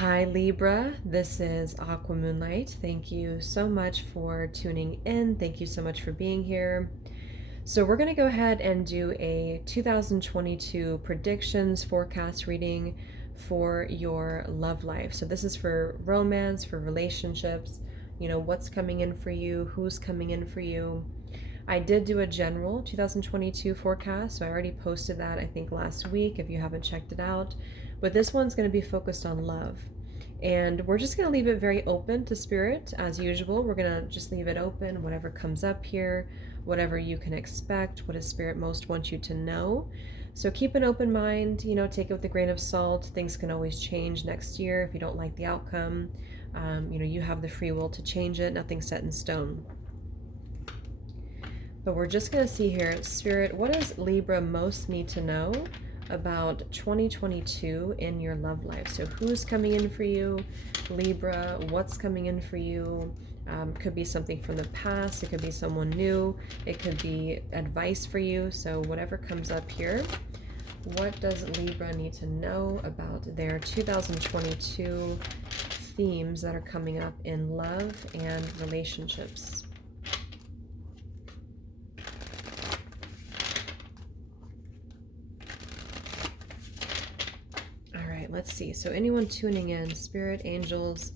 Hi Libra, this is Aqua Moonlight. Thank you so much for tuning in. Thank you so much for being here. So we're going to go ahead and do a 2022 predictions forecast reading for your love life. So this is for romance, for relationships, what's coming in for you, who's coming in for you. I did do a general 2022 forecast, so I already posted that I think last week if you haven't checked it out. But this one's going to be focused on love. And we're just going to leave it very open to spirit as usual. We're going to just leave it open, whatever comes up here, whatever you can expect, what does spirit most want you to know. So keep an open mind, take it with a grain of salt. Things can always change next year if you don't like the outcome. You have the free will to change it, nothing's set in stone. But we're just going to see here, Spirit, what does Libra most need to know about 2022 in your love life? So who's coming in for you? Libra, what's coming in for you? Could be something from the past. It could be someone new. It could be advice for you. So whatever comes up here, what does Libra need to know about their 2022 themes that are coming up in love and relationships? Let's see. So anyone tuning in, spirit, angels,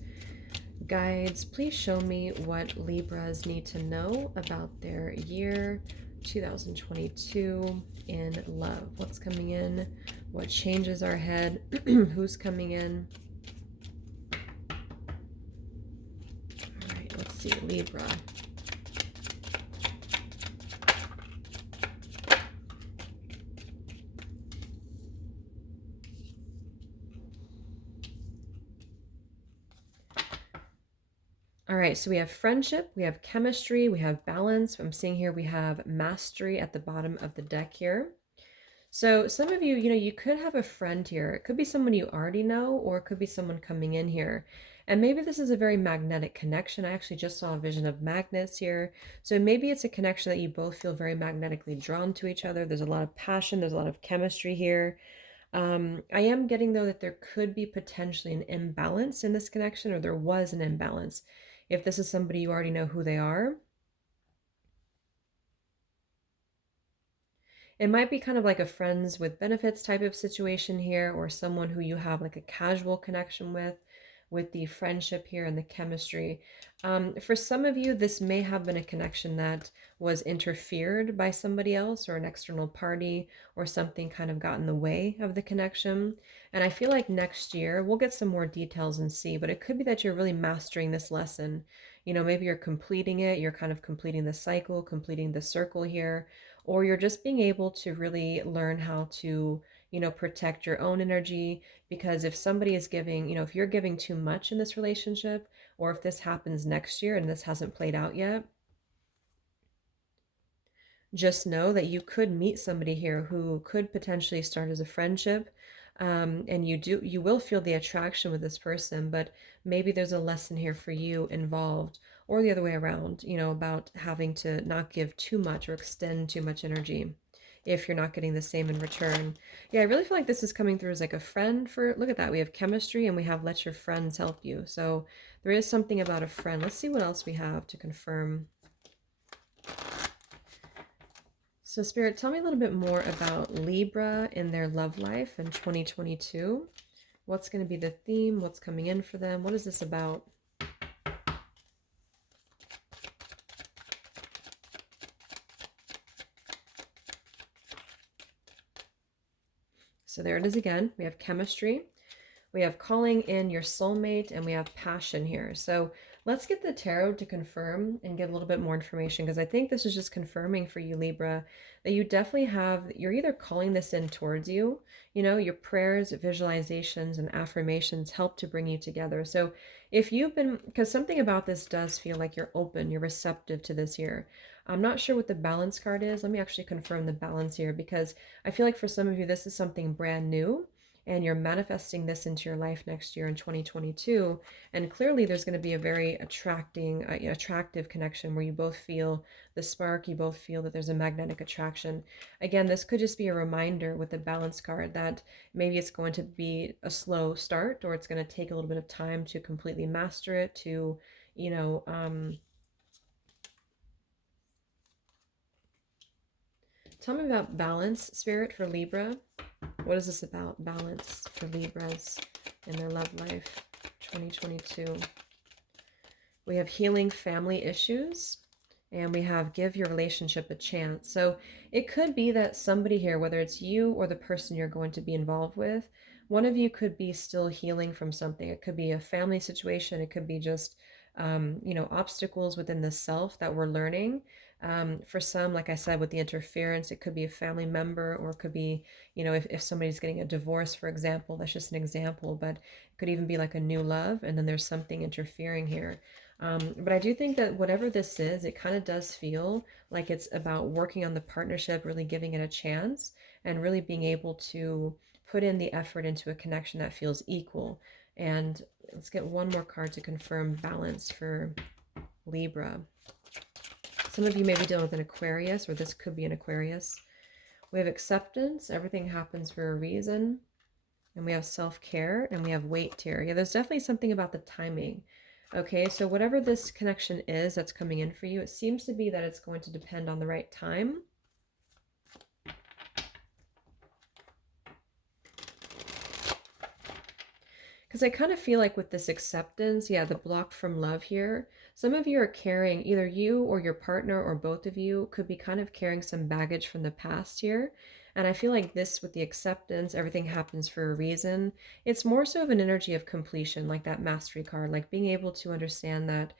guides, please show me what Libras need to know about their year 2022 in love. What's coming in? What changes are ahead? Who's coming in? All right, let's see. Libra. All right, so we have friendship, we have chemistry, we have balance. I'm seeing here we have mastery at the bottom of the deck here. So some of you, you could have a friend here. It could be someone you already know, or it could be someone coming in here. And maybe this is a very magnetic connection. I actually just saw a vision of magnets here. So maybe it's a connection that you both feel very magnetically drawn to each other. There's a lot of passion. There's a lot of chemistry here. I am getting, though, that there could be potentially an imbalance in this connection, or there was an imbalance. If this is somebody you already know who they are, it might be kind of like a friends with benefits type of situation here, or someone who you have like a casual connection with the friendship here and the chemistry. For some of you, this may have been a connection that was interfered by somebody else or an external party, or something kind of got in the way of the connection. And I feel like next year, we'll get some more details and see, but it could be that you're really mastering this lesson. Maybe you're completing it, you're kind of completing the cycle, completing the circle here, or you're just being able to really learn how to, protect your own energy. Because if somebody is giving, if you're giving too much in this relationship, or if this happens next year and this hasn't played out yet, just know that you could meet somebody here who could potentially start as a friendship. And you will feel the attraction with this person, but maybe there's a lesson here for you involved, or the other way around, about having to not give too much or extend too much energy if you're not getting the same in return. Yeah, I really feel like this is coming through as like a friend. For look at that, we have chemistry and we have let your friends help you. So there is something about a friend. Let's see what else we have to confirm. So Spirit, tell me a little bit more about Libra in their love life in 2022. What's going to be the theme? What's coming in for them? What is this about? So there it is again. We have chemistry. We have calling in your soulmate, and we have passion here. So let's get the tarot to confirm and get a little bit more information, because I think this is just confirming for you, Libra, that you definitely you're either calling this in towards you, your prayers, visualizations, and affirmations help to bring you together. So if you've been, because something about this does feel like you're open, you're receptive to this year. I'm not sure what the balance card is. Let me actually confirm the balance here, because I feel like for some of you, this is something brand new. and you're manifesting this into your life next year in 2022. And clearly there's going to be a very attractive connection where you both feel the spark, you both feel that there's a magnetic attraction. Again, this could just be a reminder with the balance card that maybe it's going to be a slow start, or it's going to take a little bit of time to completely master it, to, you know, tell me about balance, Spirit, for Libra. What is this about, balance for Libras in their love life, 2022? We have healing family issues, and we have give your relationship a chance. So it could be that somebody here, whether it's you or the person you're going to be involved with, one of you could be still healing from something. It could be a family situation. It could be just, obstacles within the self that we're learning. For some, like I said, with the interference, it could be a family member, or it could be, if somebody's getting a divorce, for example. That's just an example, but it could even be like a new love, and then there's something interfering here. But I do think that whatever this is, it kind of does feel like it's about working on the partnership, really giving it a chance, and really being able to put in the effort into a connection that feels equal. And let's get one more card to confirm balance for Libra. Some of you may be dealing with an Aquarius, or this could be an Aquarius. We have acceptance. Everything happens for a reason. And we have self-care, and we have weight here. Yeah, there's definitely something about the timing. Okay, so whatever this connection is that's coming in for you, it seems to be that it's going to depend on the right time. Because I kind of feel like with this acceptance, yeah, the block from love here, some of you are carrying, either you or your partner or both of you could be kind of carrying some baggage from the past here. And I feel like this, with the acceptance, everything happens for a reason. It's more so of an energy of completion, like that mastery card, like being able to understand that,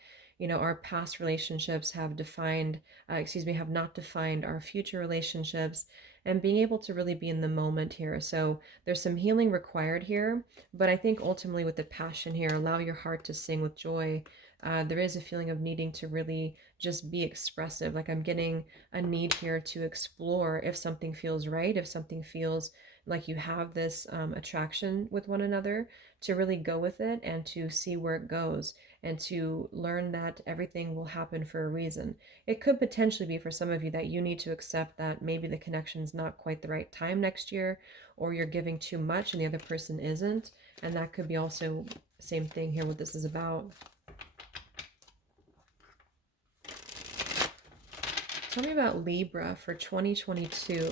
our past relationships have have not defined our future relationships, and being able to really be in the moment here. So there's some healing required here, but I think ultimately with the passion here, allow your heart to sing with joy. There is a feeling of needing to really just be expressive. Like I'm getting a need here to explore if something feels right, if something feels like you have this attraction with one another, to really go with it and to see where it goes, and to learn that everything will happen for a reason. It could potentially be for some of you that you need to accept that maybe the connection's not quite the right time next year, or you're giving too much and the other person isn't. And that could be also same thing here, what this is about. Tell me about Libra for 2022.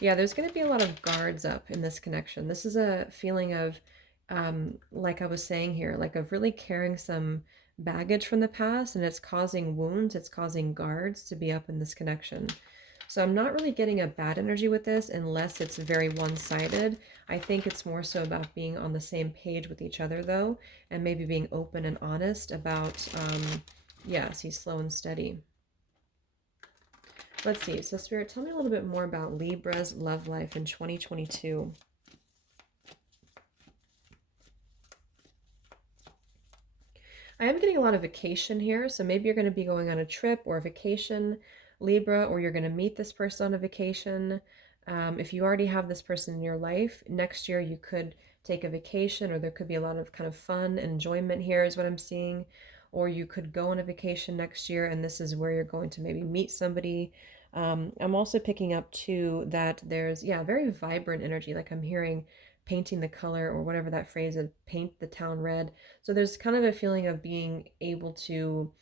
Yeah, there's going to be a lot of guards up in this connection. This is a feeling of, like I was saying here, like of really carrying some baggage from the past, and it's causing wounds, it's causing guards to be up in this connection. So I'm not really getting a bad energy with this unless it's very one-sided. I think it's more so about being on the same page with each other, though, and maybe being open and honest about, yeah, see, slow and steady. Let's see. So Spirit, tell me a little bit more about Libra's love life in 2022. I am getting a lot of vacation here. So maybe you're going to be going on a trip or a vacation, Libra, or you're going to meet this person on a vacation. If you already have this person in your life, next year you could take a vacation, or there could be a lot of kind of fun and enjoyment here is what I'm seeing. Or you could go on a vacation next year, and this is where you're going to maybe meet somebody. I'm also picking up too that there's, yeah, very vibrant energy. Like I'm hearing painting the color, or whatever that phrase is, paint the town red. So there's kind of a feeling of being able to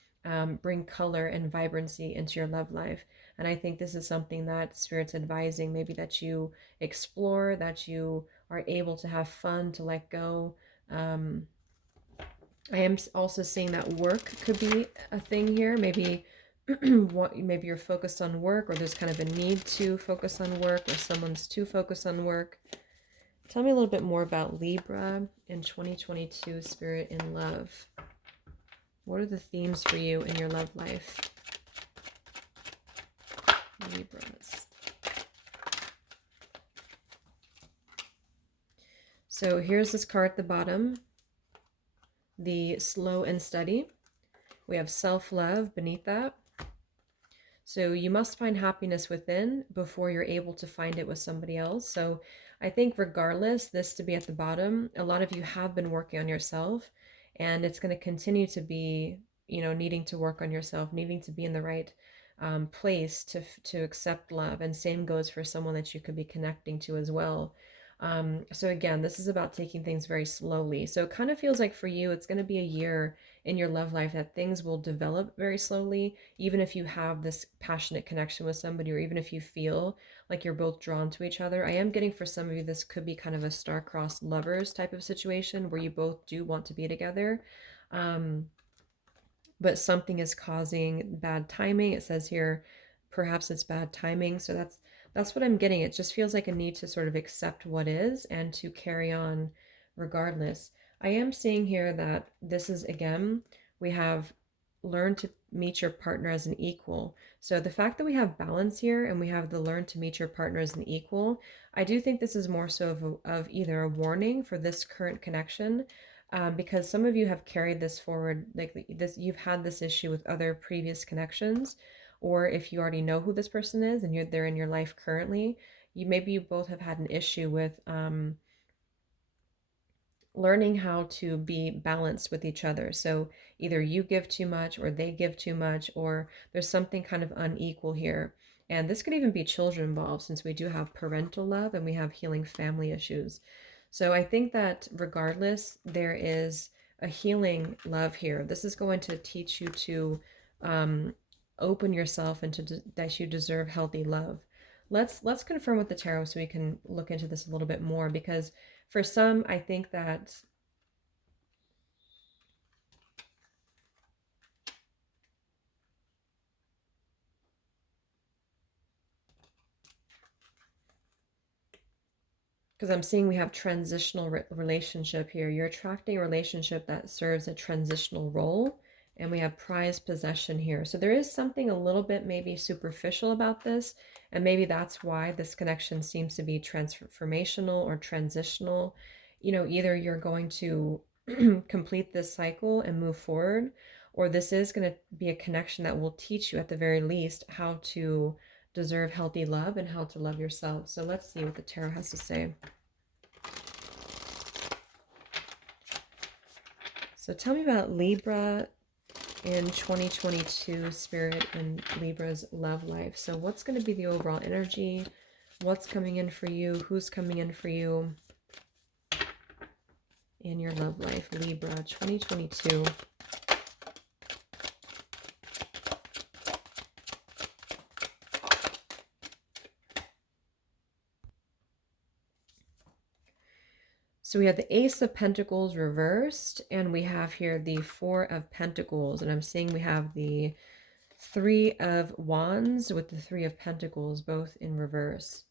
bring color and vibrancy into your love life. And I think this is something that Spirit's advising, maybe that you explore, that you are able to have fun, to let go. I am also seeing that work could be a thing here. Maybe maybe you're focused on work, or there's kind of a need to focus on work, or someone's too focused on work. Tell me a little bit more about Libra in 2022, Spirit, in love. What are the themes for you in your love life? Libras. So here's this card at the bottom. The slow and steady. We have self-love beneath that. So you must find happiness within before you're able to find it with somebody else. So I think regardless, this to be at the bottom, a lot of you have been working on yourself, and it's going to continue to be, needing to work on yourself, needing to be in the right place to accept love. And same goes for someone that you could be connecting to as well. So again, this is about taking things very slowly. So it kind of feels like for you, it's going to be a year in your love life that things will develop very slowly, even if you have this passionate connection with somebody, or even if you feel like you're both drawn to each other. I am getting for some of you, this could be kind of a star-crossed lovers type of situation where you both do want to be together. But something is causing bad timing. It says here, perhaps it's bad timing. So that's what I'm getting. It just feels like a need to sort of accept what is and to carry on regardless. I am seeing here that this is, again, we have learn to meet your partner as an equal. So the fact that we have balance here and we have the learn to meet your partner as an equal, I do think this is more so of either a warning for this current connection, because some of you have carried this forward, like this, you've had this issue with other previous connections, or if you already know who this person is and they're in your life currently, you both have had an issue with learning how to be balanced with each other. So either you give too much or they give too much, or there's something kind of unequal here. And this could even be children involved, since we do have parental love and we have healing family issues. So I think that regardless, there is a healing love here. This is going to teach you to open yourself and that you deserve healthy love. Let's confirm with the tarot so we can look into this a little bit more, because for some, I think that because I'm seeing we have transitional relationship here. You're attracting a relationship that serves a transitional role, and we have prized possession here. So there is something a little bit maybe superficial about this, and maybe that's why this connection seems to be transformational or transitional. Either you're going to complete this cycle and move forward, or this is going to be a connection that will teach you at the very least how to deserve healthy love and how to love yourself. So let's see what the tarot has to say. So tell me about Libra in 2022, Spirit, and Libra's love life. So what's going to be the overall energy? What's coming in for you? Who's coming in for you in your love life? Libra 2022. So we have the Ace of Pentacles reversed, and we have here the Four of Pentacles, and I'm seeing we have the Three of Wands with the Three of Pentacles, both in reverse.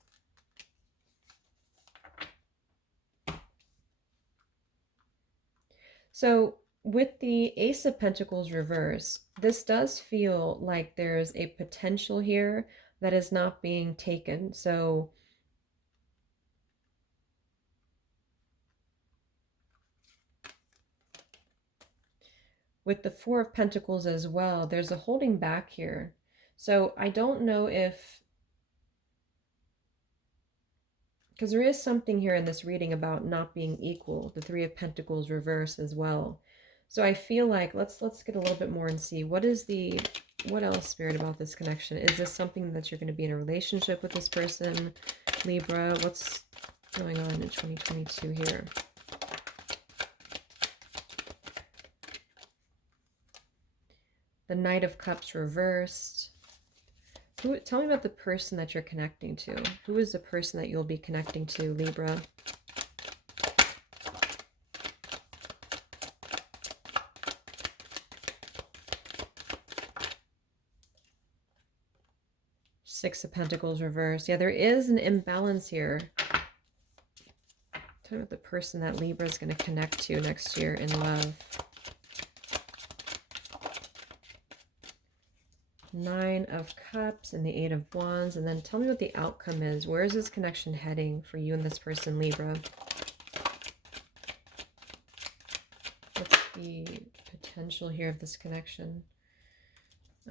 So with the Ace of Pentacles reverse, this does feel like there's a potential here that is not being taken. So with the Four of Pentacles as well, there's a holding back here. So I don't know if, because there is something here in this reading about not being equal, the Three of Pentacles reverse as well. So I feel like let's get a little bit more and see what else, Spirit, about this connection. Is this something that you're going to be in a relationship with this person, Libra? What's going on in 2022 here? The Knight of Cups reversed. Tell me about the person that you're connecting to. Who is the person that you'll be connecting to, Libra? Six of Pentacles reversed. Yeah, there is an imbalance here. Tell me about the person that Libra is going to connect to next year in love. Nine of Cups and the Eight of Wands. And then tell me what the outcome is. Where is this connection heading for you and this person, Libra? What's the potential here of this connection?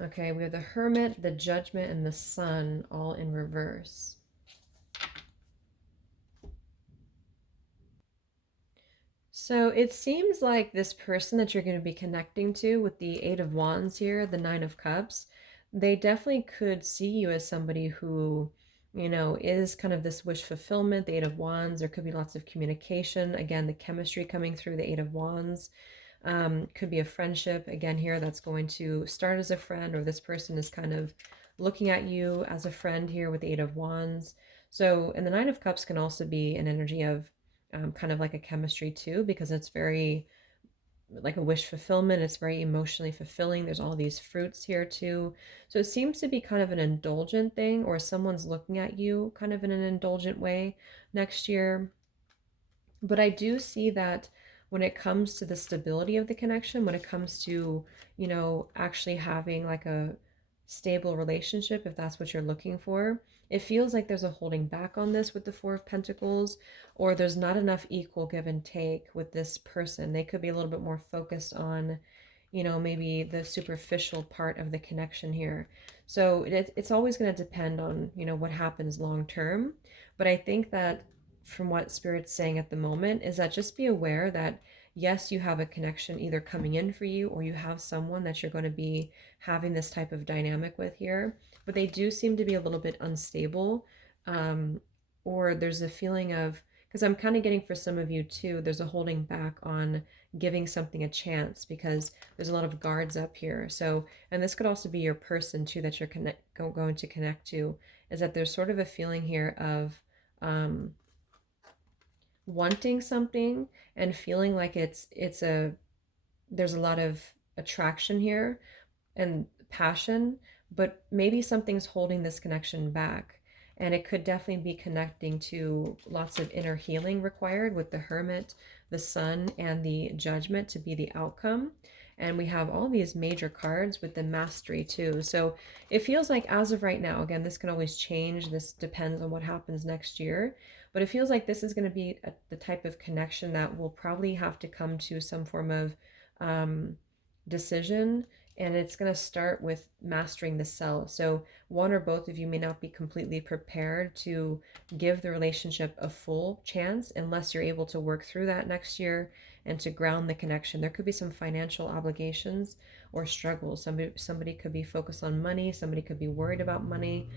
Okay, we have the Hermit, the Judgment, and the Sun all in reverse. So it seems like this person that you're going to be connecting to with the Eight of Wands here, the Nine of Cups, they definitely could see you as somebody who, is kind of this wish fulfillment, the Eight of Wands. There could be lots of communication. Again, the chemistry coming through the Eight of Wands. Could be a friendship, again, here that's going to start as a friend, or this person is kind of looking at you as a friend here with the Eight of Wands. So, and the Nine of Cups can also be an energy of kind of like a chemistry too, because it's very like a wish fulfillment. It's very emotionally fulfilling. There's all these fruits here too. So it seems to be kind of an indulgent thing, or someone's looking at you kind of in an indulgent way next year. But I do see that when it comes to the stability of the connection, when it comes to, actually having like a stable relationship, if that's what you're looking for, it feels like there's a holding back on this with the Four of Pentacles, or there's not enough equal give and take with this person. They could be a little bit more focused on, maybe the superficial part of the connection here. So it's always going to depend on, what happens long term. But I think that from what Spirit's saying at the moment is that just be aware that yes, you have a connection either coming in for you, or you have someone that you're going to be having this type of dynamic with here, but they do seem to be a little bit unstable. Or there's a feeling of, because I'm kind of getting for some of you too, there's a holding back on giving something a chance because there's a lot of guards up here. So, and this could also be your person too that you're going to connect to, is that there's sort of a feeling here of wanting something and feeling like there's a lot of attraction here and passion, but maybe something's holding this connection back. And it could definitely be connecting to lots of inner healing required with the Hermit, the Sun, and the Judgment to be the outcome. And we have all these major cards with the Mastery too. So it feels like as of right now, again, this can always change. This depends on what happens next year. But it feels like this is going to be the type of connection that will probably have to come to some form of decision, and it's going to start with mastering the self. So one or both of you may not be completely prepared to give the relationship a full chance unless you're able to work through that next year and to ground the connection. There could be some financial obligations or struggles. Somebody could be focused on money, somebody could be worried about money.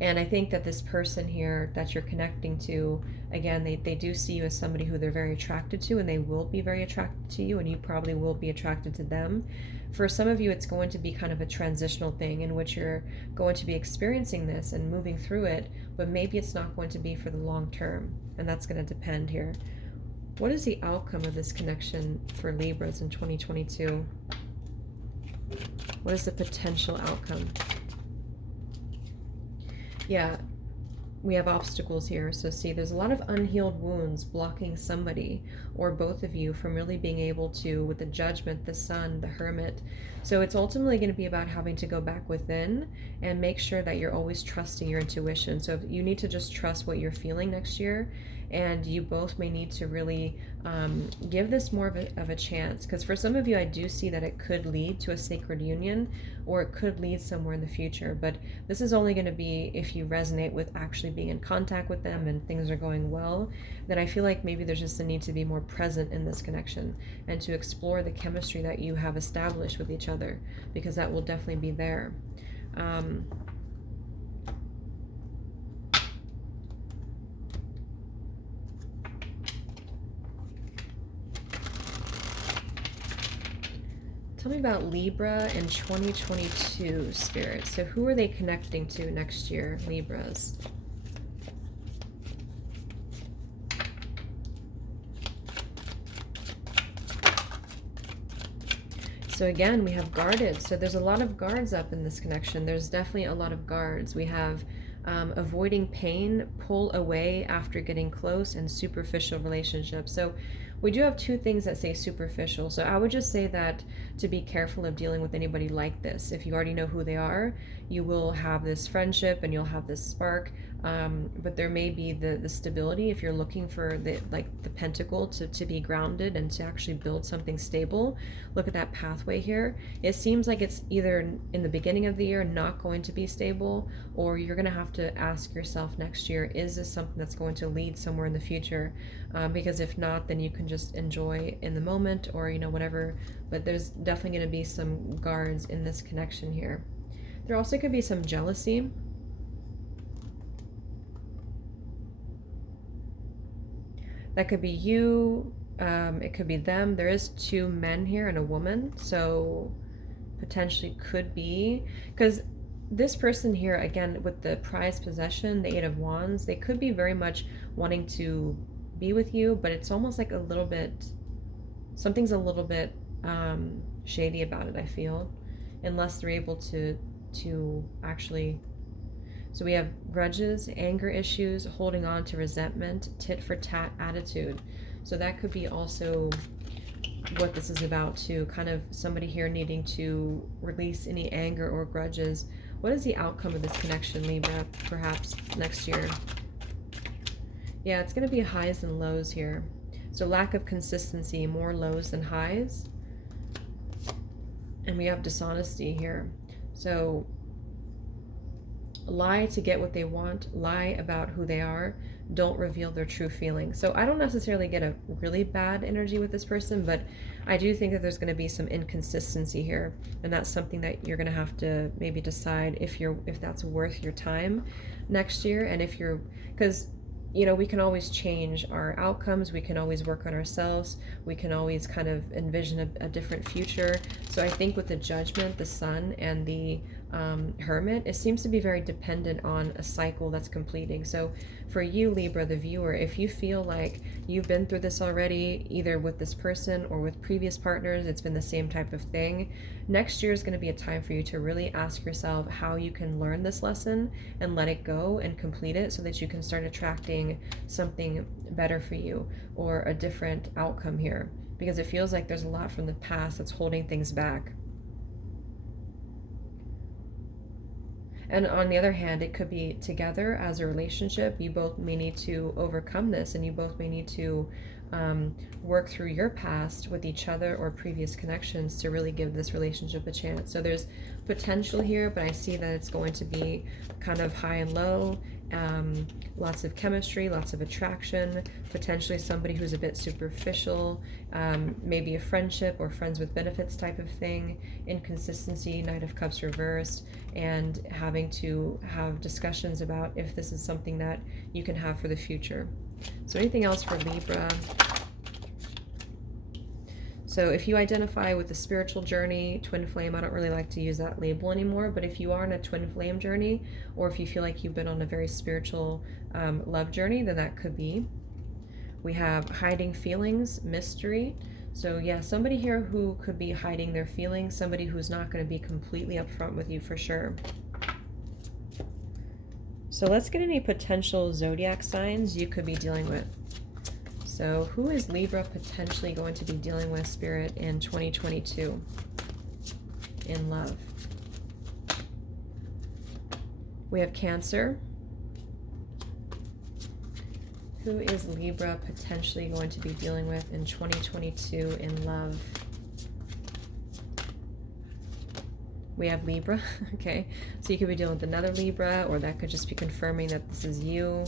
And I think that this person here that you're connecting to, again, they do see you as somebody who they're very attracted to, and they will be very attracted to you, and you probably will be attracted to them. For some of you, it's going to be kind of a transitional thing in which you're going to be experiencing this and moving through it, but maybe it's not going to be for the long term, and that's going to depend here. What is the outcome of this connection for Libras in 2022? What is the potential outcome? Yeah, we have obstacles here. So see, there's a lot of unhealed wounds blocking somebody or both of you from really being able to, with the Judgment, the Sun, the Hermit. So it's ultimately going to be about having to go back within and make sure that you're always trusting your intuition. So you need to just trust what you're feeling next year, and you both may need to really give this more of a chance, because for some of you I do see that it could lead to a sacred union, or it could lead somewhere in the future, but this is only going to be if you resonate with actually being in contact with them and things are going well. Then I feel like maybe there's just a need to be more present in this connection and to explore the chemistry that you have established with each other, because that will definitely be there. Tell me about Libra in 2022, Spirit. So who are they connecting to next year, Libras? So again, we have guarded. So there's a lot of guards up in this connection. There's definitely a lot of guards. We have avoiding pain, pull away after getting close, and superficial relationships. So we do have two things that say superficial. So I would just say that to be careful of dealing with anybody like this. If you already know who they are, you will have this friendship and you'll have this spark. But there may be the stability if you're looking for the pentacle to be grounded and to actually build something stable. Look at that pathway here. It seems like it's either in the beginning of the year not going to be stable, or you're going to have to ask yourself next year, is this something that's going to lead somewhere in the future? Because if not, then you can just enjoy in the moment, or whatever. But there's definitely going to be some guards in this connection here. There also could be some jealousy. That could be you, it could be them. There is 2 men here and a woman, so potentially could be, because this person here, again, with the prized possession, the 8 of Wands, they could be very much wanting to be with you, but it's almost like a little bit, something's a little bit shady about it, I feel, unless they're able to actually. So we have grudges, anger issues, holding on to resentment, tit for tat attitude. So that could be also what this is about too, kind of somebody here needing to release any anger or grudges. What is the outcome of this connection, Libra, perhaps next year? Yeah, it's going to be highs and lows here. So lack of consistency, more lows than highs. And we have dishonesty here. So lie to get what they want, lie about who they are, don't reveal their true feelings. So I don't necessarily get a really bad energy with this person, but I do think that there's going to be some inconsistency here, and that's something that you're going to have to maybe decide if that's worth your time next year. And if you're, because we can always change our outcomes, we can always work on ourselves, we can always kind of envision a different future. So I think with the Judgment, the Sun, and the Hermit, it seems to be very dependent on a cycle that's completing. So for you, Libra, the viewer, if you feel like you've been through this already, either with this person or with previous partners, it's been the same type of thing, next year is going to be a time for you to really ask yourself how you can learn this lesson and let it go and complete it, so that you can start attracting something better for you or a different outcome here, because it feels like there's a lot from the past that's holding things back. And on the other hand, it could be together as a relationship. You both may need to overcome this, and you both may need to work through your past with each other or previous connections to really give this relationship a chance. So there's potential here, but I see that it's going to be kind of high and low, lots of chemistry, lots of attraction, potentially somebody who's a bit superficial, maybe a friendship or friends with benefits type of thing, inconsistency, Knight of Cups reversed, and having to have discussions about if this is something that you can have for the future. So anything else for Libra? So if you identify with the spiritual journey, twin flame, I don't really like to use that label anymore, but if you are on a twin flame journey, or if you feel like you've been on a very spiritual love journey, then that could be. We have hiding feelings, mystery. So yeah, somebody here who could be hiding their feelings, somebody who's not going to be completely upfront with you for sure. So let's get any potential zodiac signs you could be dealing with. So who is Libra potentially going to be dealing with, Spirit, in 2022 in love? We have Cancer. Who is Libra potentially going to be dealing with in 2022 in love? We have Libra. Okay, so you could be dealing with another Libra, or that could just be confirming that this is you.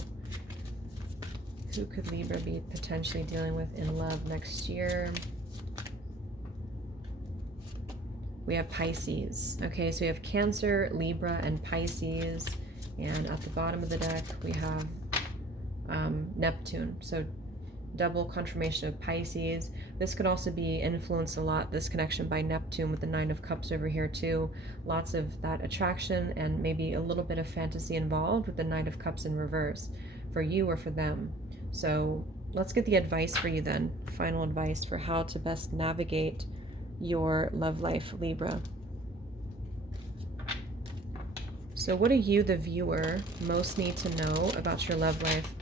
Who could Libra be potentially dealing with in love next year? We have Pisces. Okay, so we have Cancer, Libra, and Pisces. And at the bottom of the deck, we have Neptune. So double confirmation of Pisces. This could also be influenced a lot, this connection, by Neptune with the Nine of Cups over here too. Lots of that attraction and maybe a little bit of fantasy involved with the Knight of Cups in reverse for you or for them. So let's get the advice for you then. Final advice for how to best navigate your love life, Libra. So what do you, the viewer, most need to know about your love life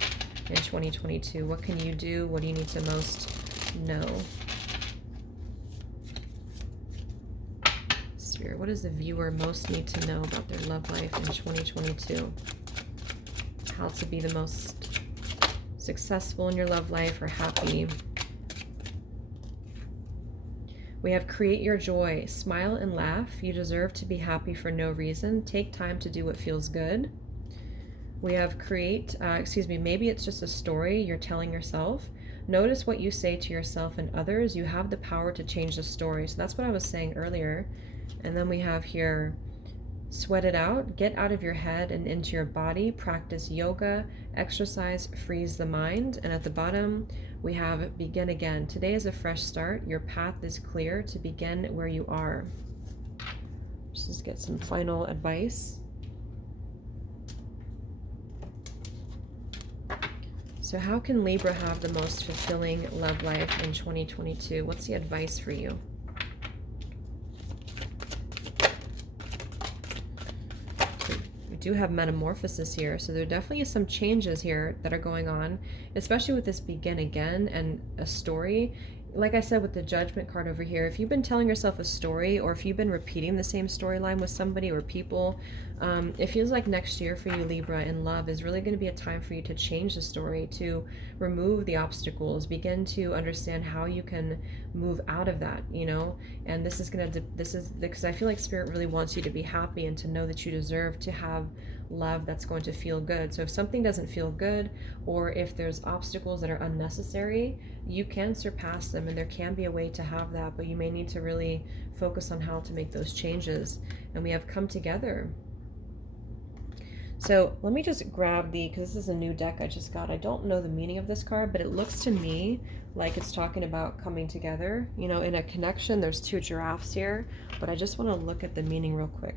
in 2022? What can you do? What do you need to most know? Spirit, what does the viewer most need to know about their love life in 2022? how to be the most successful in your love life or happy. We have create your joy. Smile and laugh. You deserve to be happy for no reason. Take time to do what feels good. We have create, maybe it's just a story you're telling yourself. Notice what you say to yourself and others. You have the power to change the story. So that's what I was saying earlier. And then we have here, sweat it out. Get out of your head and into your body. Practice yoga, exercise, frees the mind. And at the bottom, we have begin again. Today is a fresh start. Your path is clear to begin where you are. Just get some final advice. So how can Libra have the most fulfilling love life in 2022? What's the advice for you? We do have metamorphosis here, so there definitely is some changes here that are going on, especially with this begin again and a story. Like I said with the Judgment card over here, if you've been telling yourself a story, or if you've been repeating the same storyline with somebody or people, it feels like next year for you, Libra, in love is really going to be a time for you to change the story, to remove the obstacles, begin to understand how you can move out of that, you know. And this is because I feel like Spirit really wants you to be happy and to know that you deserve to have love that's going to feel good. So if something doesn't feel good, or if there's obstacles that are unnecessary, you can surpass them, and there can be a way to have that, but you may need to really focus on how to make those changes. And we have come together. So let me just grab because this is a new deck I just got. I don't know the meaning of this card, but it looks to me like it's talking about coming together, you know, in a connection. There's two giraffes here, but I just want to look at the meaning real quick.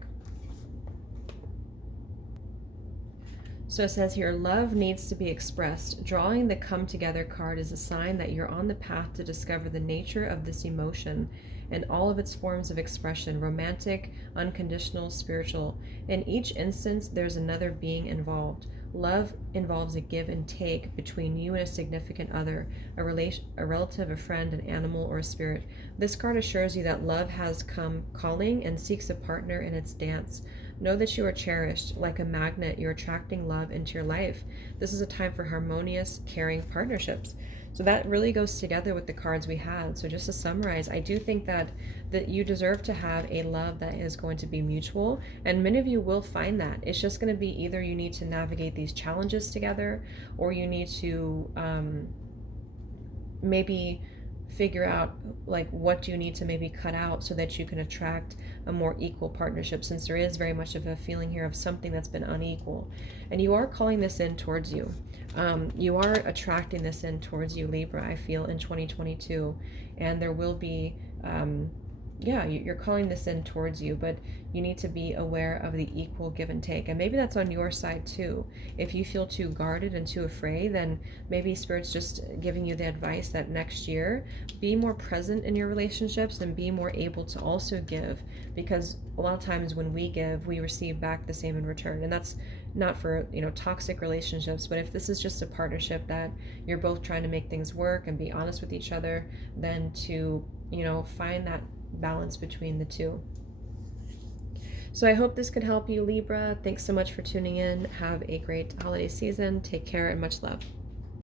So it says here, love needs to be expressed. Drawing the come together card is a sign that you're on the path to discover the nature of this emotion and all of its forms of expression, romantic, unconditional, spiritual. In each instance, there's another being involved. Love involves a give and take between you and a significant other, a relative, a friend, an animal, or a spirit. This card assures you that love has come calling and seeks a partner in its dance. Know that you are cherished. Like a magnet, you're attracting love into your life. This is a time for harmonious, caring partnerships. So that really goes together with the cards we had. So just to summarize, I do think that you deserve to have a love that is going to be mutual, and many of you will find that. It's just going to be either you need to navigate these challenges together, or you need to maybe figure out like what do you need to maybe cut out so that you can attract a more equal partnership, since there is very much of a feeling here of something that's been unequal. And you are calling this in towards you. You are attracting this in towards you, Libra, I feel, in 2022. And there will be you're calling this in towards you, but you need to be aware of the equal give and take. And maybe that's on your side too. If you feel too guarded and too afraid, then maybe Spirit's just giving you the advice that next year, be more present in your relationships and be more able to also give, because a lot of times when we give, we receive back the same in return. And that's not for, you know, toxic relationships, but if this is just a partnership that you're both trying to make things work and be honest with each other, then to, you know, find that balance between the two. So I hope this could help you, Libra. Thanks so much for tuning in. Have a great holiday season. Take care and much love.